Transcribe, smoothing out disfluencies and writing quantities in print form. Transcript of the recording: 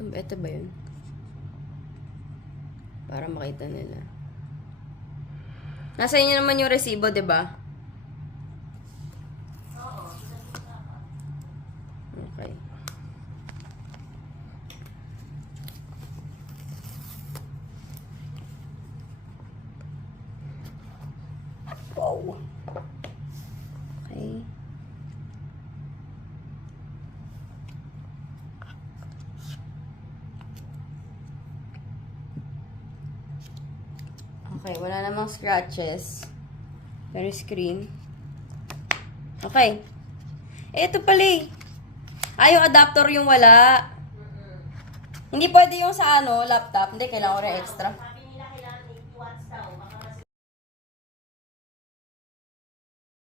Ito ba yun? Para makita nila. Nasa inyo naman yung resibo, di ba? Okay. Wow. Okay. Okay, wala namang scratches. Pero screen. Okay. Ito pala eh. Yung adapter yung wala. Hindi pwede yung sa laptop. Hindi, kailangan ko rin extra.